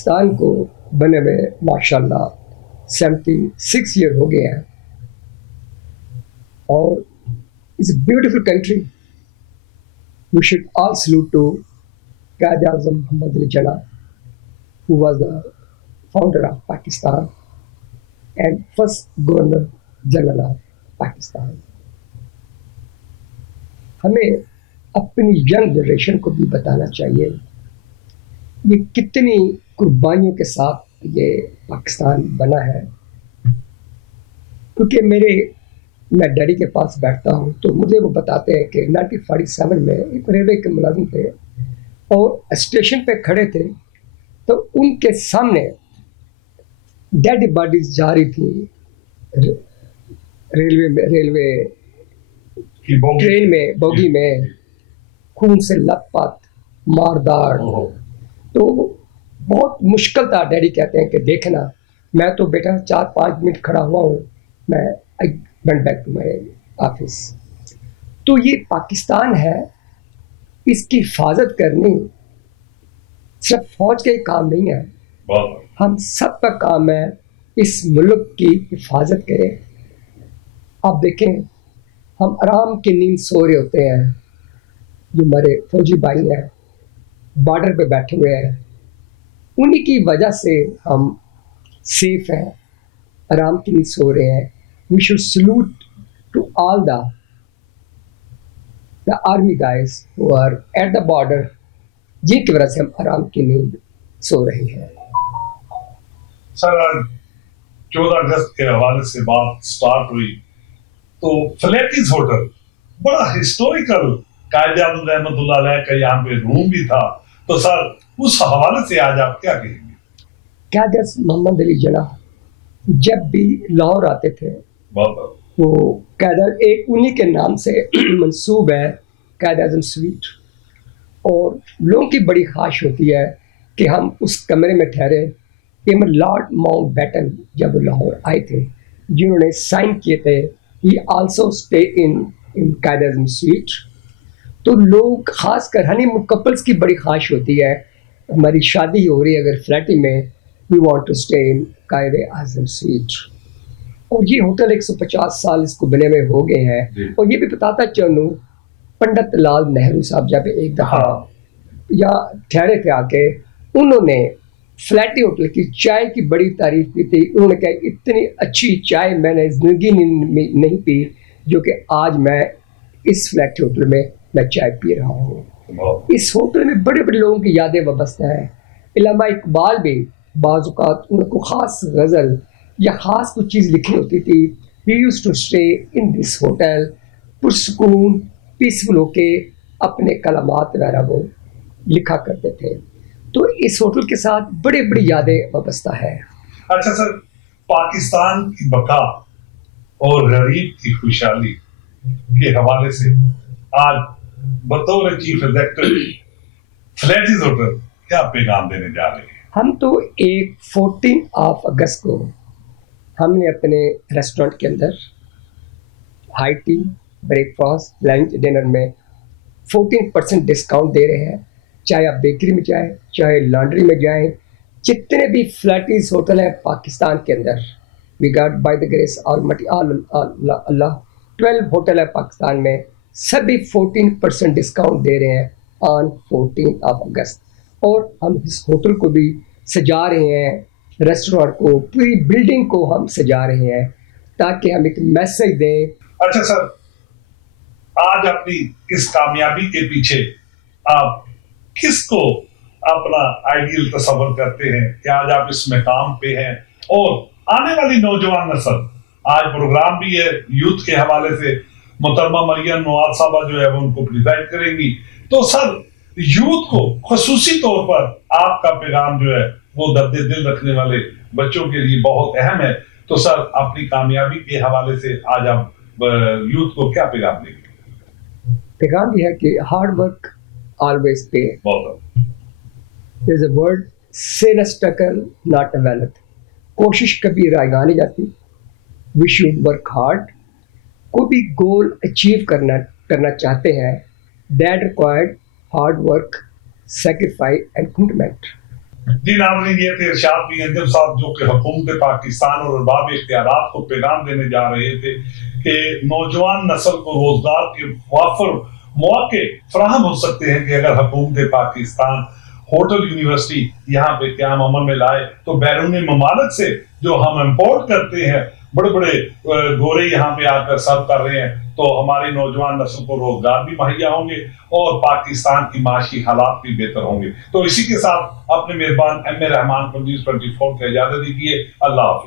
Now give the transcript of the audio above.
پاکستان کو بنے ہوئے ماشاء اللہ 76 ایئر ہو گئے ہیں، اور it's a beautiful country. We should all salute to Quaid-e-Azam Muhammad Ali Jinnah who was the founder of Pakistan and first Governor General of Pakistan. ہمیں اپنی ینگ جنریشن کو بھی بتانا چاہیے یہ کتنی قربانیوں کے ساتھ یہ پاکستان بنا ہے. کیونکہ میں ڈیڈی کے پاس بیٹھتا ہوں تو مجھے وہ بتاتے ہیں کہ 1947 میں ایک ریلوے کے ملازم تھے اور اسٹیشن پہ کھڑے تھے تو ان کے سامنے ڈیڈ باڈیز جا رہی تھی ریلوے ٹرین میں بوگی میں خون سے لت پت مارداڑ. تو بہت مشکل تھا. ڈیڈی کہتے ہیں کہ دیکھنا میں تو بیٹا 4-5 منٹ کھڑا ہوا ہوں, میں went back to my office. تو یہ پاکستان ہے, اس کی حفاظت کرنی صرف فوج کا ہی کام نہیں ہے, ہم سب کا کام ہے اس ملک کی حفاظت کریں. آپ دیکھیں ہم آرام کی نیند سو رہے ہوتے ہیں, جو ہمارے فوجی بھائی ہیں بارڈر پہ بیٹھے ہوئے ہیں, انہی کی وجہ سے ہم سیف ہیں, آرام کی نیند سو رہے ہیں. We should salute to all the army guys who are at the border, جن کی وجہ سے ہم آرام کی نیند سو رہے ہیں. سر 14 اگست کے حوالے سے بات سٹارٹ ہوئی تو فلیٹیز ہوٹل بڑا ہسٹوریکل, قائد اعظم رحمۃ اللہ علیہ کا یہاں پہ روم بھی تھا, تو سر اس حوالے سے آج آپ کیا کہیں گے؟ قائد اعظم محمد علی جناح جب بھی لاہور آتے تھے وہ قائد ایک انہی کے نام سے منسوب ہے قائد اعظم سویٹ, اور لوگوں کی بڑی خواہش ہوتی ہے کہ ہم اس کمرے میں ٹھہرے. لارڈ ماؤنٹ بیٹن جب لاہور آئے تھے جنہوں نے سائن کیے تھے he also stay in Quaid-e-Azam sweet. تو لوگ خاص کر ہنی مون کپلس کی بڑی خواہش ہوتی ہے, ہماری شادی ہو رہی ہے اگر فلیٹی میں, we want to stay in Quaid-e-Azam sweet. اور یہ ہوٹل 150 سال اس کو بنے ہوئے ہو گئے ہیں. اور یہ بھی بتاتا چلوں پنڈت لال نہرو صاحب جب ایک دفعہ یا ٹھہرے تھے آ کے, انہوں نے فلیٹی ہوٹل کی چائے کی بڑی تعریف کی تھی. انہوں نے کہا اتنی اچھی چائے میں نے زندگی میں نہیں پی جو کہ آج میں اس فلیٹی ہوٹل میں چائے پی رہا ہوں. اس ہوٹل میں بڑے بڑے لوگوں کی یادیں وابستہ ہیں. علامہ اقبال بھی بعض اوقات ان کو خاص غزل یا خاص کچھ چیز لکھنی ہوتی تھی, we use to stay in this hotel, پرسکون پیسفل ہو کے اپنے کلمات وغیرہ وہ لکھا کرتے تھے. تو اس ہوٹل کے ساتھ بڑی بڑی یادیں وابستہ ہے. اچھا سر, پاکستان کی بقا اور غریب کی خوشحالی کے حوالے سے آج بطور چیف ایگزیکٹو فلیٹیز ہوٹل کیا پیغام دینے جا رہے ہیں؟ ہم تو 14 اگست کو ہم نے اپنے ریسٹورنٹ کے اندر high tea, breakfast, lunch, dinner میں 14% ڈسکاؤنٹ دے رہے ہیں. چاہے آپ بیکری میں جائیں, چاہے لانڈری میں جائیں, جتنے بھی فلیٹیز ہوٹل ہیں پاکستان کے اندر, we got by the grace almighty Allah 12 hotel ہے پاکستان میں, سبھی 14% ڈسکاؤنٹ دے رہے ہیں آن 14 اگست. اور ہم اس ہوٹل کو بھی سجا رہے ہیں, ریسٹورنٹ کو, پوری بلڈنگ کو ہم سجا رہے ہیں تاکہ ہم ایک میسج دیں. اچھا سر, آج اپنی اس کامیابی کے پیچھے آپ کس کو اپنا آئیڈیل تصور کرتے ہیں کہ آج آپ اس مقام پہ ہیں, اور آنے والی نوجوان نسل, آج پروگرام بھی ہے یوتھ کے حوالے سے, محترمہ مریم نواز صاحبہ جو ہے وہ ان کو پریزائڈ کریں گی, تو سر یوتھ کو خصوصی طور پر آپ کا پیغام جو ہے وہ درد دل رکھنے والے بچوں کے لیے بہت اہم ہے. تو سر اپنی کامیابی کے حوالے سے آج آپ یوتھ کو کیا پیغام دیں گے؟ پیغام یہ ہے کہ hard work always pay. There's a word, say a struggle, not a wealth. کوشش کبھی رائگاں نہیں جاتی. We should work hard. کوئی بھی گول اچیو کرنا چاہتے ہیں, that required hard work, sacrifice and commitment. جی ناظرین، یہ تھے ارشاد بی انجم صاحب جو کہ حکومت پاکستان اور ارباب اختیارات کو پیغام دینے جا رہے تھے کہ نوجوان نسل کو روزگار کے وافر مواقع فراہم ہو سکتے ہیں کہ اگر حکومت پاکستان ہوٹل یونیورسٹی یہاں پہ قیام عمل میں لائے تو بیرون ممالک سے جو ہم امپورٹ کرتے ہیں بڑے بڑے گورے یہاں پہ آ کر سرو کر رہے ہیں تو ہماری نوجوان نسل کو روزگار بھی مہیا ہوں گے اور پاکستان کی معاشی حالات بھی بہتر ہوں گے. تو اسی کے ساتھ اپنے میزبان ایم اے رحمان کو نیوز 24 کو اجازت دیجیے. اللہ حافظ.